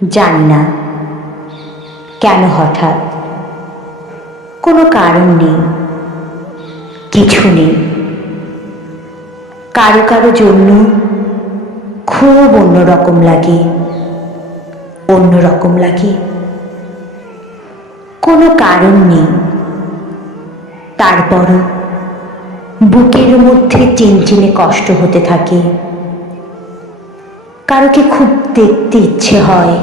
জানি না কেন হঠাৎ, কোনো কারণ নেই, কিছু নেই। কারো কারো জন্য খুব অন্যরকম লাগে, অন্যরকম লাগে। কোনো কারণ নেই, তারপরও বুকের মধ্যে চিনচিনে কষ্ট হতে থাকে। কারোকে খুব দেখতে ইচ্ছে হয়,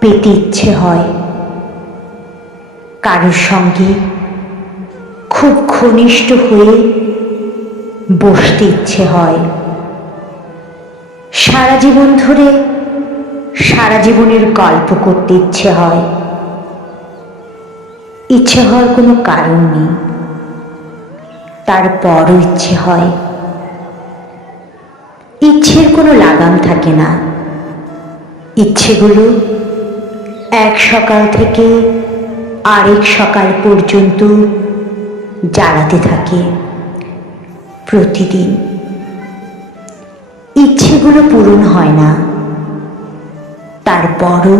পেতে ইচ্ছে হয়, কারোর সঙ্গে খুব ঘনিষ্ঠ হয়ে বসতে ইচ্ছে হয়। সারা জীবন ধরে সারা জীবনের গল্প করতে ইচ্ছে হয়। ইচ্ছে হওয়ার কোনো কারণ নেই, তারপরও ইচ্ছে হয়। ইচ্ছের কোনো লাগাম থাকে না, ইচ্ছেগুলো এক সকাল থেকে আরেক সকাল পর্যন্ত জ্বালাতে থাকে প্রতিদিন। ইচ্ছেগুলো পূরণ হয় না, তারপরও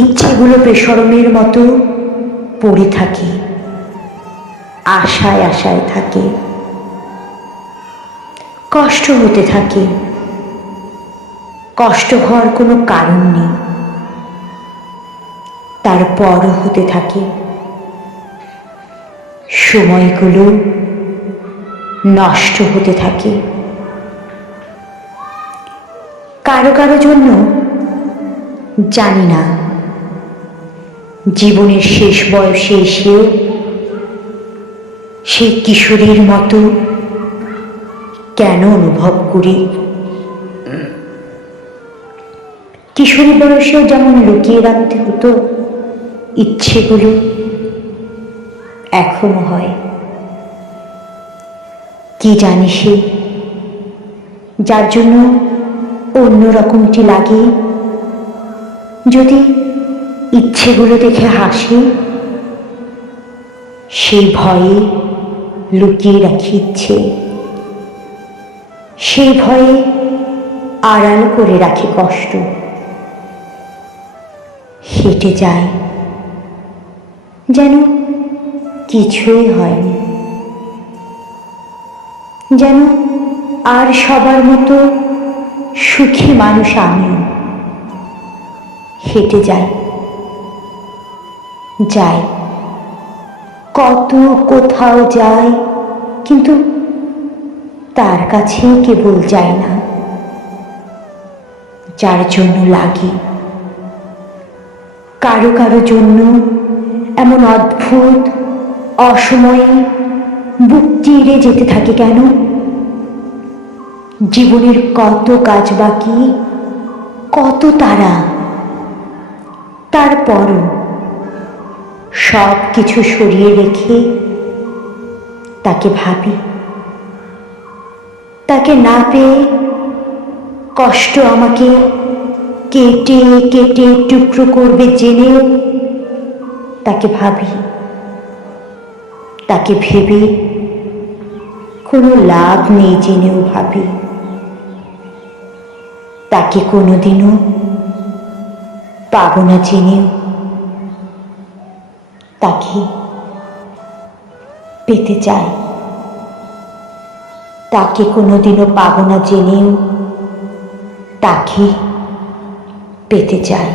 ইচ্ছেগুলো বেশরমের মতো পড়ে থাকে, আশায় আশায় থাকে। কষ্ট হতে থাকে, কষ্ট হওয়ার কোনো কারণ নেই, তারপরও হতে থাকে। সময়গুলো নষ্ট হতে থাকে। কারো কারো জন্য জানি না জীবনের শেষ বয়সে এসেও সেই কিশোরীর মতো কেন অনুভব করি। কিশোরী বয়সেও যেমন লুকিয়ে রাখতে হতো ইচ্ছেগুলো, এখনো হয়। কি জানি সে, যার জন্য অন্যরকমটি লাগে। যদি ইচ্ছেগুলো দেখে হাসি, সেই ভয়ে লুকিয়ে রাখি ইচ্ছে, সেই ভয়ে আড়াল করে রাখি কষ্ট। হেঁটে যায় যেন কিছুই হয়নি, যেন আর সবার মতো সুখী মানুষ আমিও। হেঁটে যাই, যাই, কত কোথাও যাই, কিন্তু তার কাছে কেবল যাই না যার জন্য লাগে। কারো কারো জন্য এমন অদ্ভুত অসময়ে বুক চিরে যেতে থাকে কেন? জীবনের কত কাজ বাকি, কত তারা, তারপরও সব কিছু সরিয়ে রেখে তাকে ভাবি। তাকে না পেয়ে কষ্ট আমাকে কেটে কেটে টুকরো করবে জেনেও তাকে ভাবি। তাকে ভেবে কোনো লাভ নেই জেনেও ভাবি। তাকে কোনোদিনও পাবো না জেনেও তাকে পেতে চাই। তাকে কোনোদিনও পাবো না জেনেও তাকে পেতে চাই।